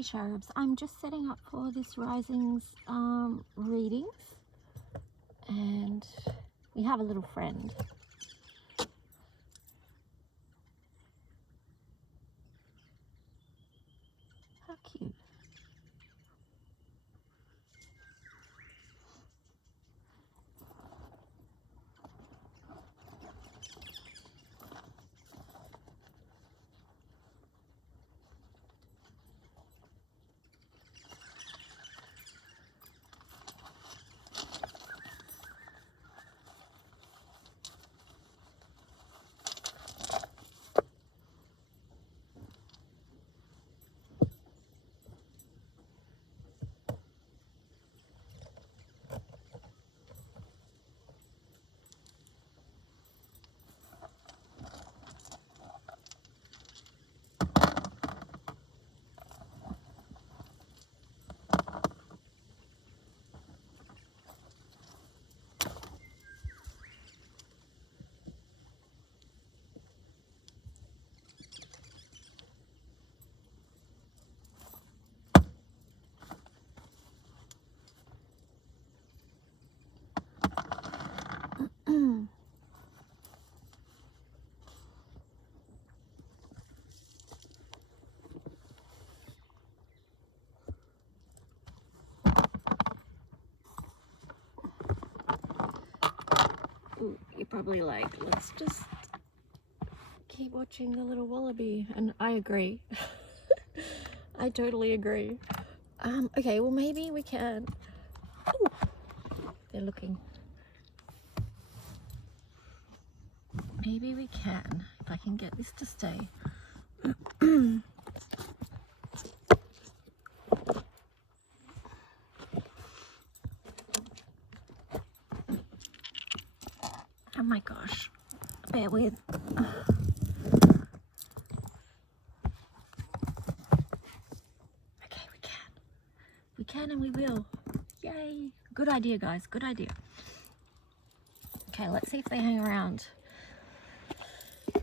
Hey cherubs, I'm just setting up for this rising's readings, and we have a little friend. How cute. Ooh, you're probably like, let's just keep watching the little wallaby, and I agree. I totally agree. Okay, well maybe we can. Ooh, they're looking. Maybe we can, if I can get this to stay. Oh my gosh, bear with. Okay, we can. We can and we will. Yay. Good idea, guys. Good idea. Okay, let's see if they hang around.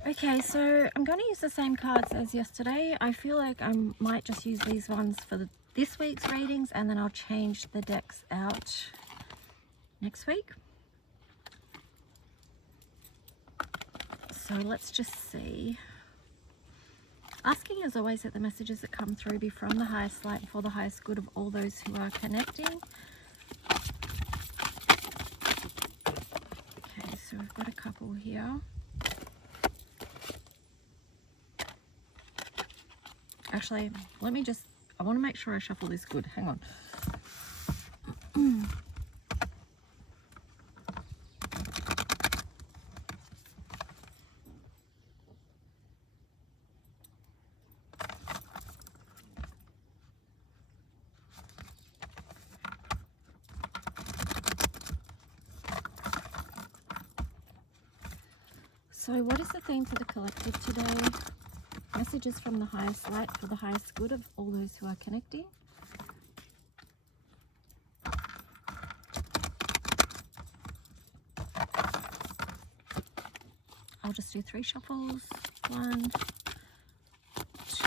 Okay, so I'm going to use the same cards as yesterday. I feel like I might just use these ones for this week's readings, and then I'll change the decks out next week. So let's just see. Asking as always that the messages that come through be from the highest light and for the highest good of all those who are connecting. Okay, so we've got a couple here. Actually, let me just, I want to make sure I shuffle this good. Hang on. So what is the theme for the collective today? Messages from the highest light for the highest good of all those who are connecting. I'll just do 3 shuffles. 1,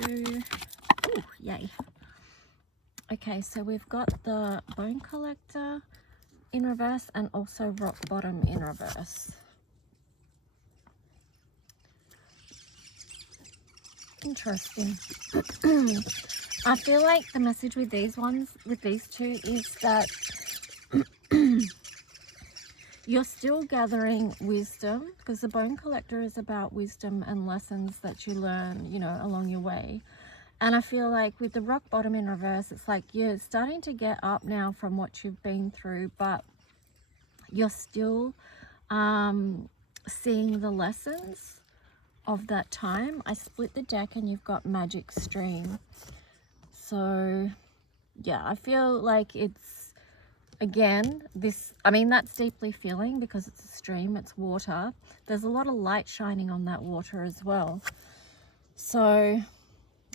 2. Ooh, yay. Okay, so we've got the Bone Collector in reverse and also Rock Bottom in reverse. Interesting. I feel like the message with these ones, with these two, is that you're still gathering wisdom, because the Bone Collector is about wisdom and lessons that you learn, you know, along your way. And I feel like with the Rock Bottom in reverse, it's like you're starting to get up now from what you've been through, but you're still seeing the lessons of that time. I split the deck and you've got Magic Stream. So yeah, I feel like it's, again, this, I mean, that's deeply feeling because it's a stream, it's water. There's a lot of light shining on that water as well. So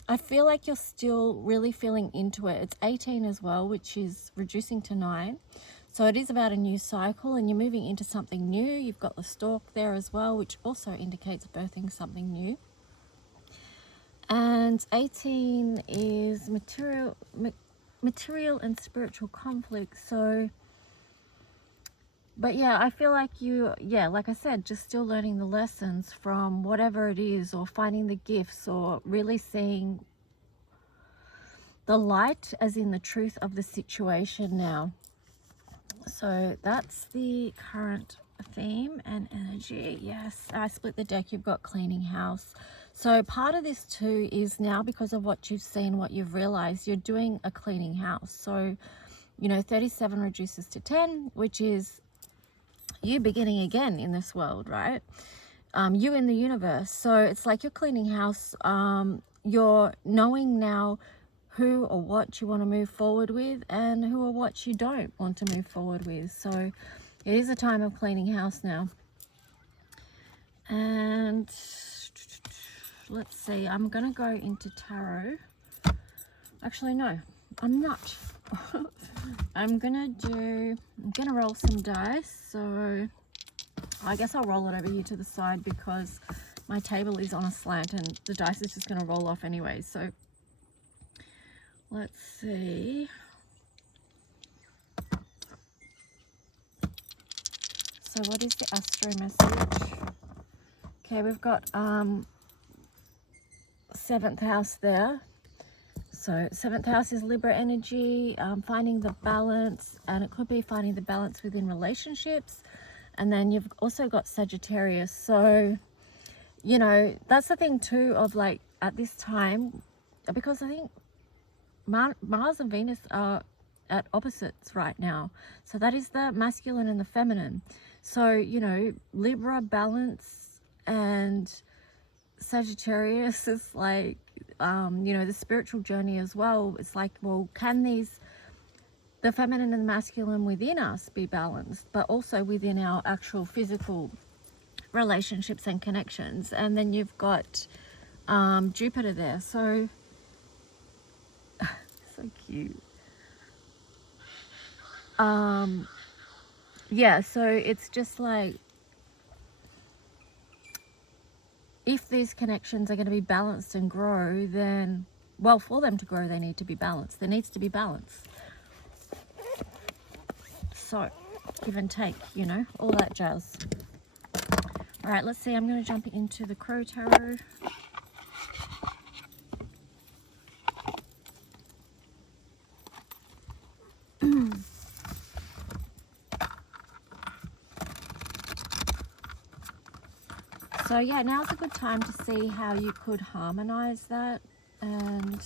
I feel like you're still really feeling into it. It's 18 as well, which is reducing to 9. So it is about a new cycle and you're moving into something new. You've got the Stork there as well, which also indicates birthing something new. And 18 is material and spiritual conflict. So, but yeah, I feel like like I said, just still learning the lessons from whatever it is, or finding the gifts, or really seeing the light as in the truth of the situation now. So that's the current theme and energy. Yes, I split the deck. You've got cleaning house. So part of this too is now, because of what you've seen, what you've realized, you're doing a cleaning house. So, you know, 37 reduces to 10, which is you beginning again in this world, right? You in the universe. So it's like you're cleaning house. You're knowing now who or what you want to move forward with, and who or what you don't want to move forward with. So it is a time of cleaning house now. And let's see, I'm going to go into tarot. Actually, no, I'm not. I'm going to roll some dice. So I guess I'll roll it over here to the side, because my table is on a slant and the dice is just going to roll off anyway. So let's see. So what is the astro message? Okay, we've got 7th house there. So 7th house is Libra energy, finding the balance, and it could be finding the balance within relationships. And then you've also got Sagittarius. So, you know, that's the thing too of like at this time, because I think Mars and Venus are at opposites right now. So that is the masculine and the feminine. So, you know, Libra balance and Sagittarius is like, you know, the spiritual journey as well. It's like, well, can the feminine and the masculine within us be balanced, but also within our actual physical relationships and connections? And then you've got Jupiter there. So, so cute. Yeah, so it's just like, if these connections are going to be balanced and grow, then, well, for them to grow, they need to be balanced. There needs to be balance. So, give and take, you know, all that jazz. All right, let's see. I'm going to jump into the Crow Tarot. So yeah, now's a good time to see how you could harmonize that, and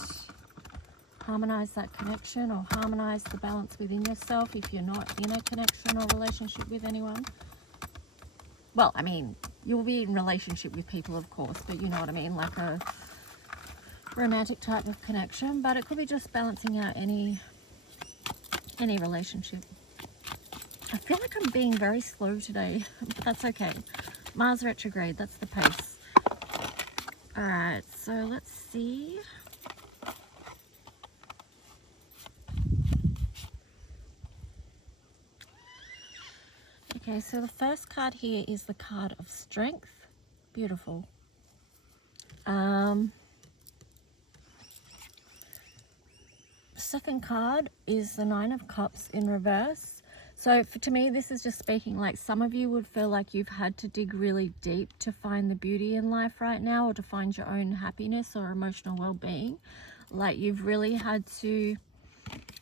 harmonize that connection, or harmonize the balance within yourself if you're not in a connection or relationship with anyone. Well, I mean, you'll be in relationship with people, of course, but you know what I mean, like a romantic type of connection. But it could be just balancing out any relationship. I feel like I'm being very slow today, but that's okay. Mars retrograde, that's the pace. All right, so let's see. Okay, so the first card here is the card of strength. Beautiful. Second card is the 9 of Cups in reverse. So to me, this is just speaking like some of you would feel like you've had to dig really deep to find the beauty in life right now, or to find your own happiness or emotional well-being. Like you've really had to,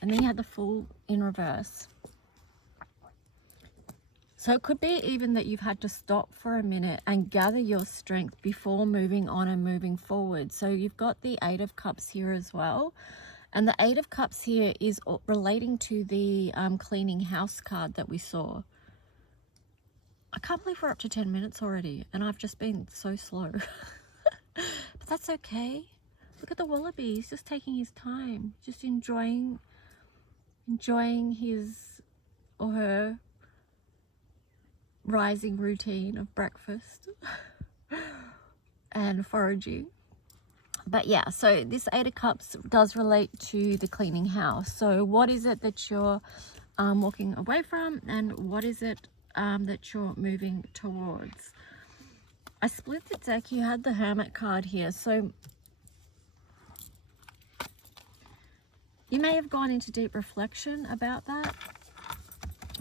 and then you had the Fool in reverse. So it could be even that you've had to stop for a minute and gather your strength before moving on and moving forward. So you've got the 8 of Cups here as well. And the 8 of Cups here is relating to the cleaning house card that we saw. I can't believe we're up to 10 minutes already, and I've just been so slow. But that's okay. Look at the wallaby. He's just taking his time, just enjoying his or her rising routine of breakfast and foraging. But yeah, so this 8 of Cups does relate to the cleaning house. So what is it that you're walking away from, and what is it that you're moving towards? I split the deck. You had the Hermit card here. So You may have gone into deep reflection about that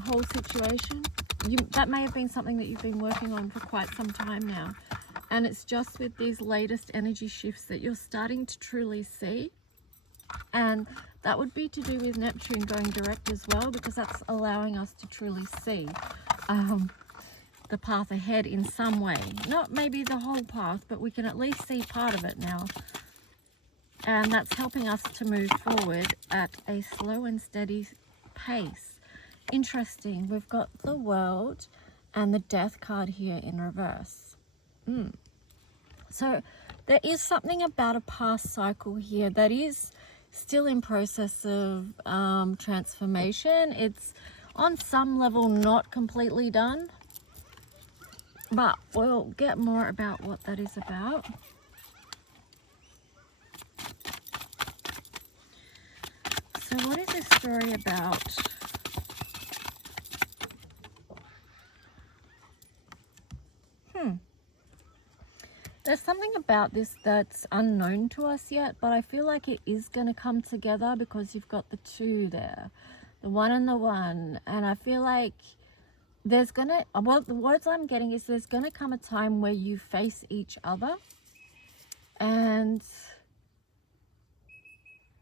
whole situation. That may have been something that you've been working on for quite some time now. And it's just with these latest energy shifts that you're starting to truly see. And that would be to do with Neptune going direct as well, because that's allowing us to truly see the path ahead in some way. Not maybe the whole path, but we can at least see part of it now. And that's helping us to move forward at a slow and steady pace. Interesting. We've got the World and the Death card here in reverse. So there is something about a past cycle here that is still in process of transformation. It's on some level not completely done, but we'll get more about what that is about. So what is this story about? There's something about this that's unknown to us yet, but I feel like it is going to come together because you've got the two there, the one and the one. And I feel like there's going to, well, the words I'm getting is there's going to come a time where you face each other.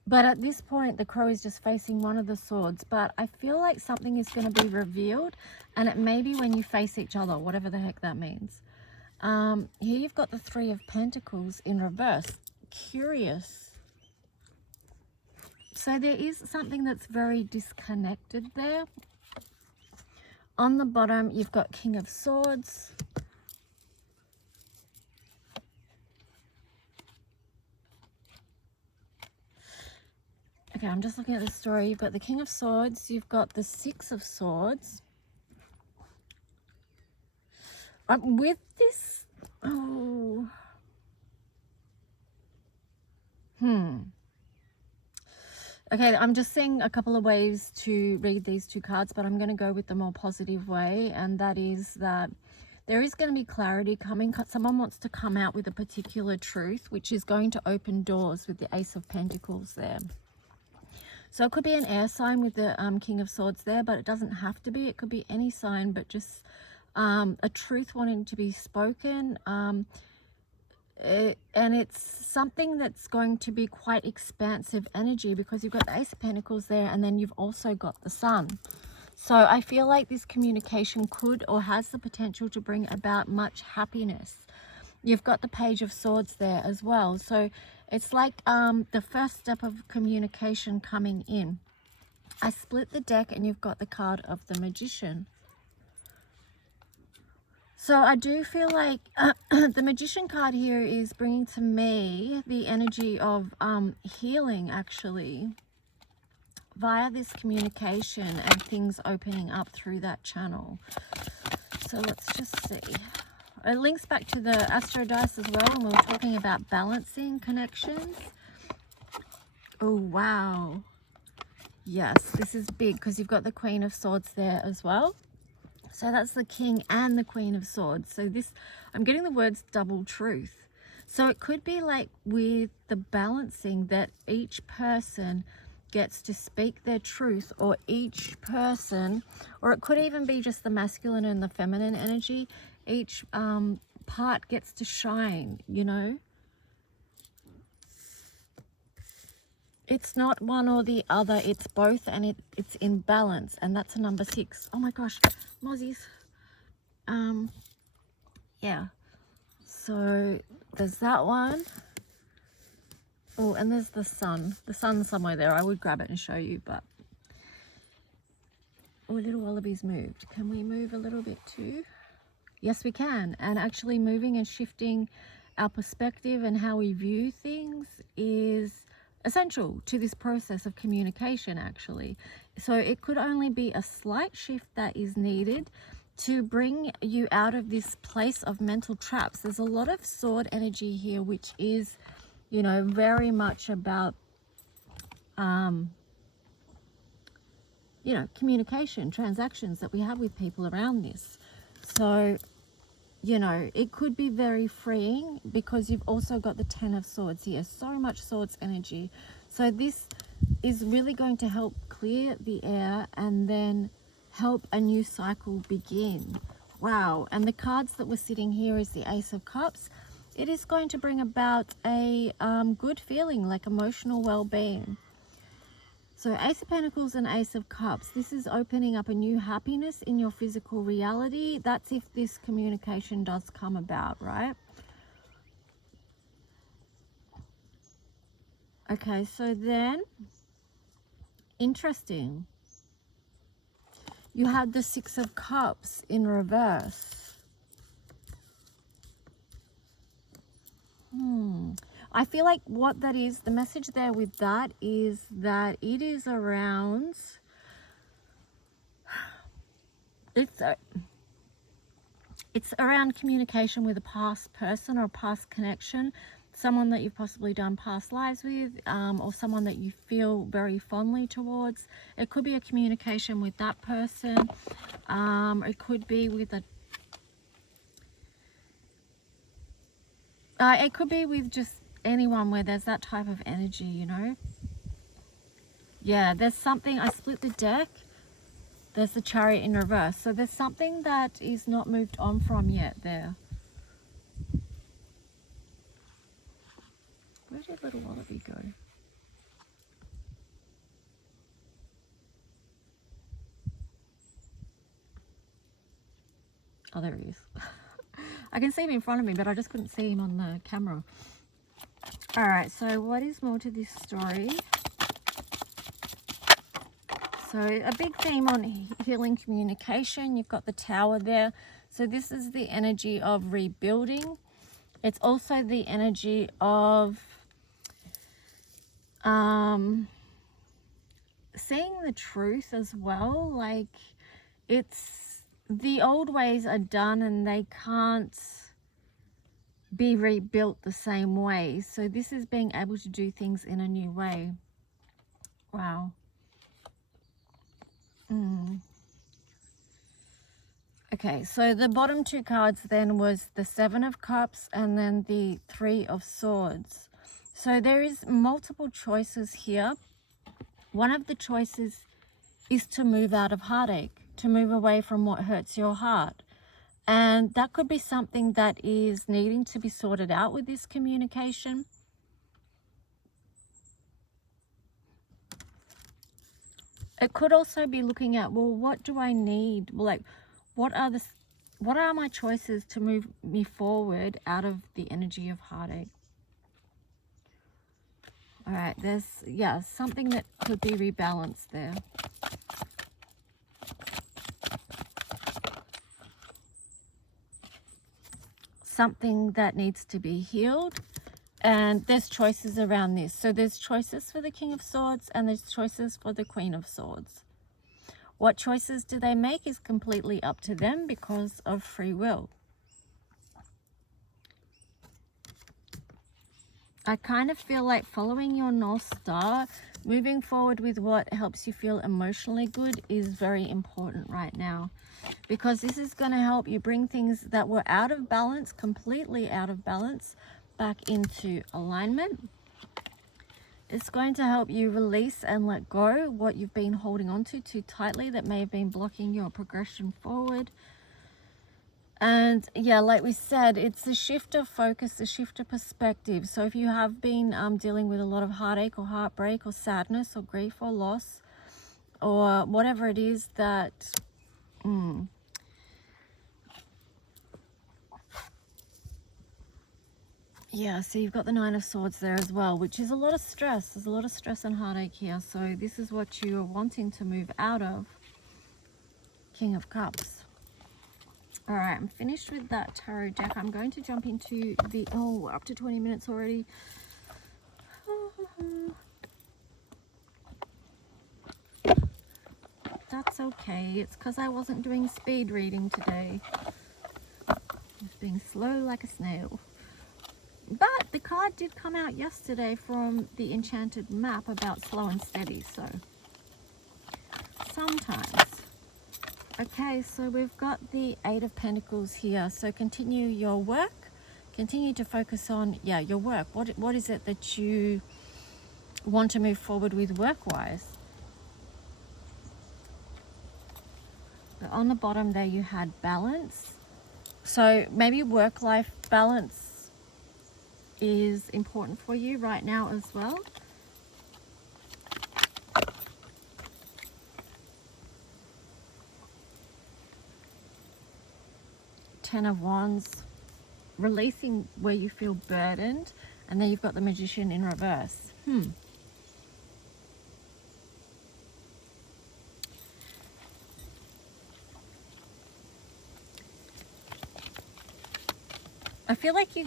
But at this point, the Crow is just facing one of the swords. But I feel like something is going to be revealed, and it may be when you face each other, whatever the heck that means. Here you've got the Three of Pentacles in reverse. Curious. So there is something that's very disconnected there. On the bottom, you've got King of Swords. Okay, I'm just looking at the story. You've got the King of Swords. You've got the Six of Swords. With this, Okay, I'm just seeing a couple of ways to read these two cards, but I'm going to go with the more positive way, and that is that there is going to be clarity coming. Someone wants to come out with a particular truth, which is going to open doors with the Ace of Pentacles there. So it could be an air sign with the King of Swords there, but it doesn't have to be. It could be any sign, but just a truth wanting to be spoken, and it's something that's going to be quite expansive energy, because you've got the Ace of Pentacles there, and then you've also got the Sun. So I feel like this communication could or has the potential to bring about much happiness. You've got the Page of Swords there as well, so it's like the first step of communication coming in. I split the deck, and you've got the card of the Magician. So I do feel like the Magician card here is bringing to me the energy of healing, actually, via this communication and things opening up through that channel. So let's just see. It links back to the Astro Dice as well, and we were talking about balancing connections. Oh, wow. Yes, this is big because you've got the Queen of Swords there as well. So that's the King and the Queen of Swords. So this, I'm getting the words double truth. So it could be like with the balancing that each person gets to speak their truth, or each person, or it could even be just the masculine and the feminine energy. Each part gets to shine, you know. It's not one or the other, it's both, and it's in balance, and that's a number 6. Oh my gosh, mozzies. Yeah, so there's that one. Oh, and there's the Sun. The Sun's somewhere there. I would grab it and show you, but... Oh, little wallabies moved. Can we move a little bit too? Yes, we can. And actually moving and shifting our perspective and how we view things is essential to this process of communication, actually. So it could only be a slight shift that is needed to bring you out of this place of mental traps. There's a lot of sword energy here, which is, you know, very much about you know, communication, transactions that we have with people around this. So, you know, it could be very freeing because you've also got the Ten of Swords here. So much swords energy. So this is really going to help clear the air and then help a new cycle begin. Wow. And the cards that were sitting here is the Ace of Cups. It is going to bring about a good feeling, like emotional well-being. So Ace of Pentacles and Ace of Cups, this is opening up a new happiness in your physical reality. That's if this communication does come about, right? Okay, so then, interesting. You had the Six of Cups in reverse. I feel like what that is, the message there with that is that it is around, it's around communication with a past person or a past connection, someone that you've possibly done past lives with, or someone that you feel very fondly towards. It could be a communication with that person. It could be with it could be with just anyone where there's that type of energy, you know. Yeah, there's something, I split the deck. There's the Chariot in reverse. So there's something that is not moved on from yet there. Where did little Wallaby go? Oh, there he is. I can see him in front of me, but I just couldn't see him on the camera. All right, so what is more to this story? So a big theme on healing communication. You've got the Tower there. So this is the energy of rebuilding. It's also the energy of seeing the truth as well. Like, it's the old ways are done and they can't be rebuilt the same way. So this is being able to do things in a new way. Wow. Okay, so the bottom two cards then was the Seven of Cups and then the Three of Swords. So there is multiple choices here. One of the choices is to move out of heartache, to move away from what hurts your heart. And that could be something that is needing to be sorted out with this communication. It could also be looking at, well, what do I need? Like, what are my choices to move me forward out of the energy of heartache? All right, there's, yeah, something that could be rebalanced there. Something that needs to be healed. And there's choices around this. So there's choices for the King of Swords and there's choices for the Queen of Swords. What choices do they make is completely up to them because of free will. I kind of feel like following your North Star, moving forward with what helps you feel emotionally good is very important right now. Because this is going to help you bring things that were out of balance, completely out of balance, back into alignment. It's going to help you release and let go what you've been holding on to too tightly that may have been blocking your progression forward. And yeah, like we said, it's a shift of focus, a shift of perspective. So if you have been dealing with a lot of heartache or heartbreak or sadness or grief or loss or whatever it is that yeah, so you've got the Nine of Swords there as well, which is a lot of stress. There's a lot of stress and heartache here. So this is what you're wanting to move out of. King of Cups. All right, I'm finished with that tarot deck. I'm going to jump into the, oh, we're up to 20 minutes already. That's okay. It's because I wasn't doing speed reading today. I was being slow like a snail. But the card did come out yesterday from the Enchanted Map about slow and steady, so sometimes. Okay, so we've got the Eight of Pentacles here. So continue your work. Continue to focus on, yeah, your work. What is it that you want to move forward with work-wise. But on the bottom there you had balance. So maybe work-life balance is important for you right now as well. Ten of Wands, releasing where you feel burdened. And then you've got the Magician in reverse. I feel like you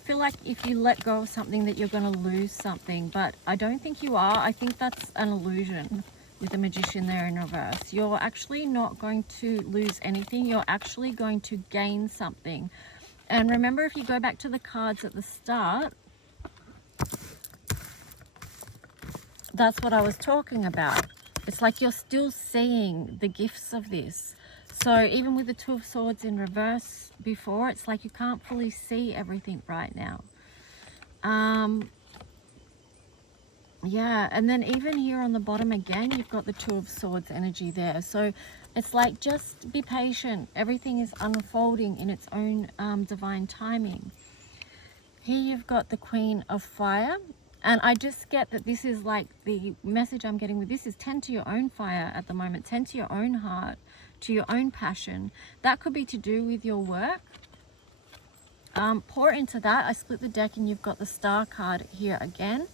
feel like if you let go of something that you're gonna lose something, but I don't think you are. I think that's an illusion with the Magician there in reverse. You're actually not going to lose anything. You're actually going to gain something. And remember, if you go back to the cards at the start, that's what I was talking about. It's like you're still seeing the gifts of this. So even with the Two of Swords in reverse before, it's like you can't fully see everything right now. Yeah, and then even here on the bottom again, you've got the Two of Swords energy there. So it's like, just be patient. Everything is unfolding in its own divine timing. Here you've got the Queen of Fire. And I just get that this is like, the message I'm getting with this is tend to your own fire at the moment. Tend to your own heart, to your own passion. That could be to do with your work. Pour into that. I split the deck and you've got the Star card here again.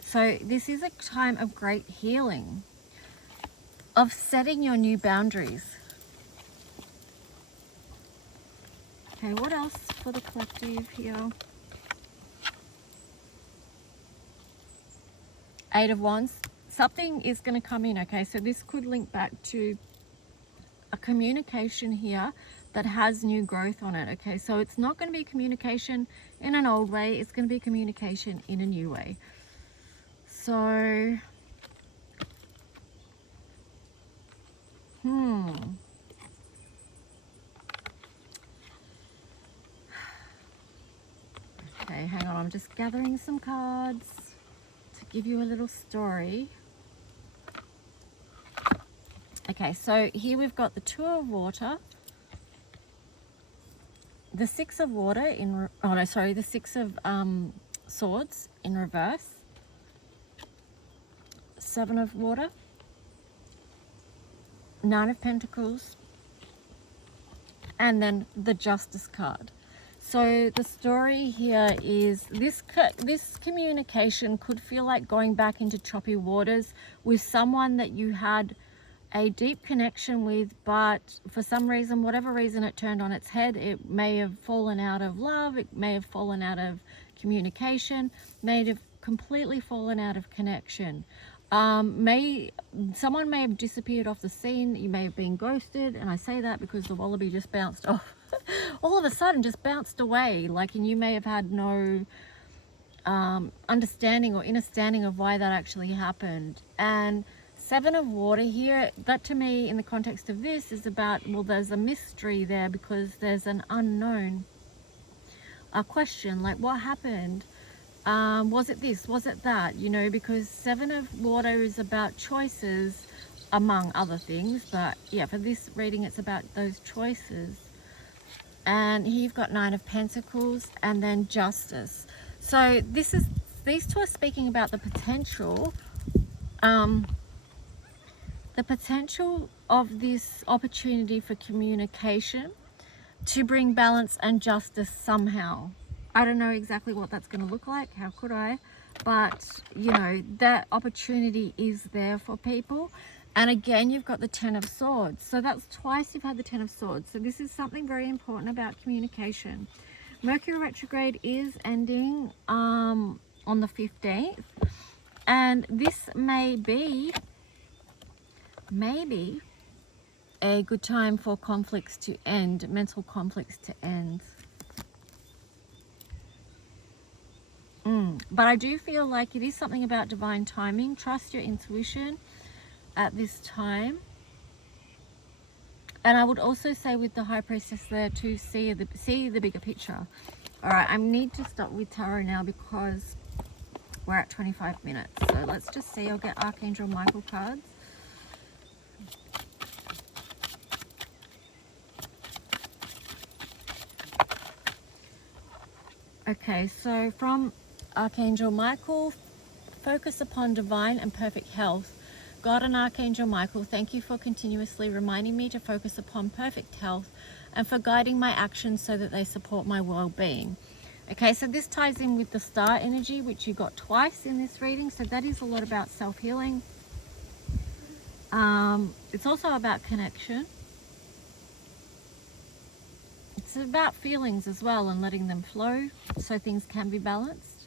So this is a time of great healing, of setting your new boundaries. Okay, what else for the collective here? Eight of Wands. Something is going to come in, okay? So this could link back to a communication here that has new growth on it, okay? So it's not going to be communication in an old way. It's going to be communication in a new way. So, okay, hang on. I'm just gathering some cards to give you a little story. Okay, so here we've got the Two of Water, the Six of Water in, oh no, sorry, the Six of Swords in reverse, Seven of Water, Nine of Pentacles, and then the Justice card. So the story here is this communication could feel like going back into choppy waters with someone that you had a deep connection with, but for some reason, whatever reason, it turned on its head. It may have fallen out of love, it may have fallen out of communication, may have completely fallen out of connection. Someone may have disappeared off the scene. You may have been ghosted, and I say that because the wallaby just bounced off. All of a sudden just bounced away, like, and you may have had no understanding or understanding of why that actually happened. And Seven of Water here, that to me in the context of this is about, well, there's a mystery there because there's an unknown, a question, like what happened? Was it this? Was it that? You know, because Seven of Water is about choices among other things, but yeah, for this reading it's about those choices. And here you've got Nine of Pentacles and then Justice. So these two are speaking about the potential of this opportunity for communication to bring balance and justice somehow. I don't know exactly what that's going to look like. How could I? But, you know, that opportunity is there for people. And again, you've got the Ten of Swords. So that's twice you've had the Ten of Swords. So this is something very important about communication. Mercury retrograde is ending on the 15th. And this may be maybe a good time for conflicts to end, mental conflicts to end. But I do feel like it is something about divine timing. Trust your intuition at this time. And I would also say with the High Priestess there to see the bigger picture. All right, I need to stop with tarot now because we're at 25 minutes. So let's just see. I'll get Archangel Michael cards. Okay, so from Archangel Michael, focus upon divine and perfect health. God and Archangel Michael, thank you for continuously reminding me to focus upon perfect health and for guiding my actions so that they support my well-being. Okay, so this ties in with the star energy, which you got twice in this reading. So that is a lot about self-healing. It's also about connection. It's about feelings as well and letting them flow so things can be balanced.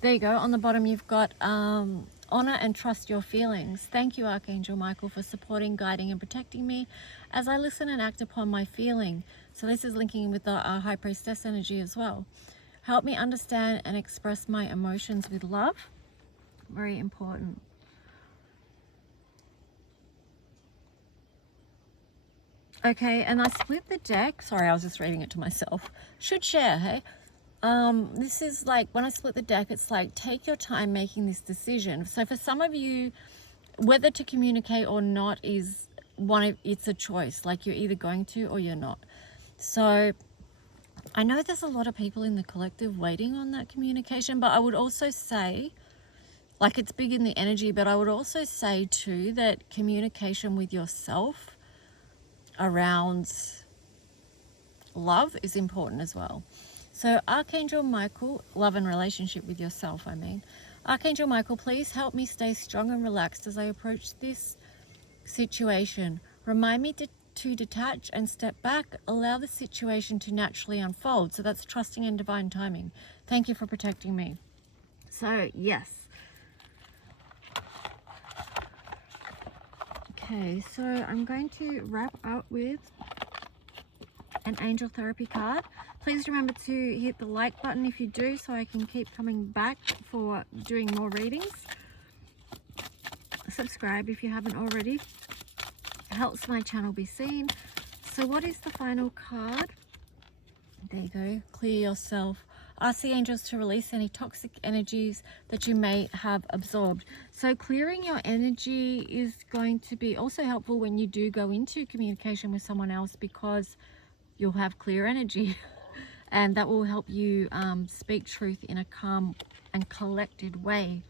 There you go. On the bottom, you've got honor and trust your feelings. Thank you, Archangel Michael, for supporting, guiding, and protecting me as I listen and act upon my feeling. So this is linking in with the High Priestess energy as well. Help me understand and express my emotions with love. Very important. Okay, and I split the deck. Sorry, I was just reading it to myself. Should share, hey? This is like, when I split the deck, it's like, take your time making this decision. So for some of you, whether to communicate or not is it's a choice. Like, you're either going to or you're not. So I know there's a lot of people in the collective waiting on that communication, but I would also say, like, it's big in the energy, but I would also say too that communication with yourself around love is important as well. So Archangel Michael, love and relationship with yourself, I mean. Archangel Michael, please help me stay strong and relaxed as I approach this situation. Remind me to detach and step back, allow the situation to naturally unfold. So that's trusting in divine timing. Thank you for protecting me. So, yes. Okay, so I'm going to wrap up with an angel therapy card. Please remember to hit the like button if you do, so I can keep coming back for doing more readings. Subscribe if you haven't already. It helps my channel be seen. So what is the final card? There you go. Clear yourself. Ask the angels to release any toxic energies that you may have absorbed. So clearing your energy is going to be also helpful when you do go into communication with someone else, because you'll have clear energy and that will help you speak truth in a calm and collected way.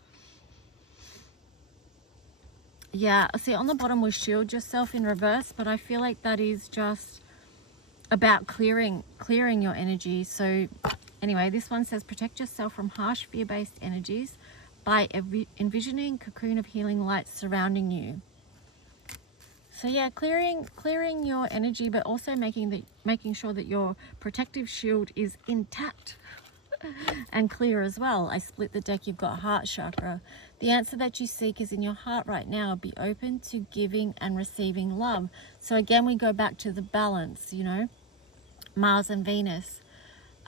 Yeah, see, on the bottom was shield yourself in reverse, but I feel like that is just about clearing your energy. So anyway, this one says protect yourself from harsh fear-based energies by envisioning a cocoon of healing light surrounding you. So yeah, clearing your energy, but also making sure that your protective shield is intact and clear as well. I split the deck. You've got heart chakra. The answer that you seek is in your heart right now. Be open to giving and receiving love. So again, we go back to the balance, you know, Mars and Venus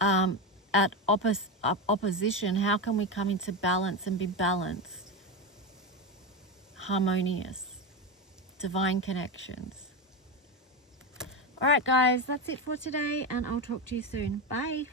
at opposition. How can we come into balance and be balanced, harmonious, divine connections? All right, guys, that's it for today, and I'll talk to you soon. Bye.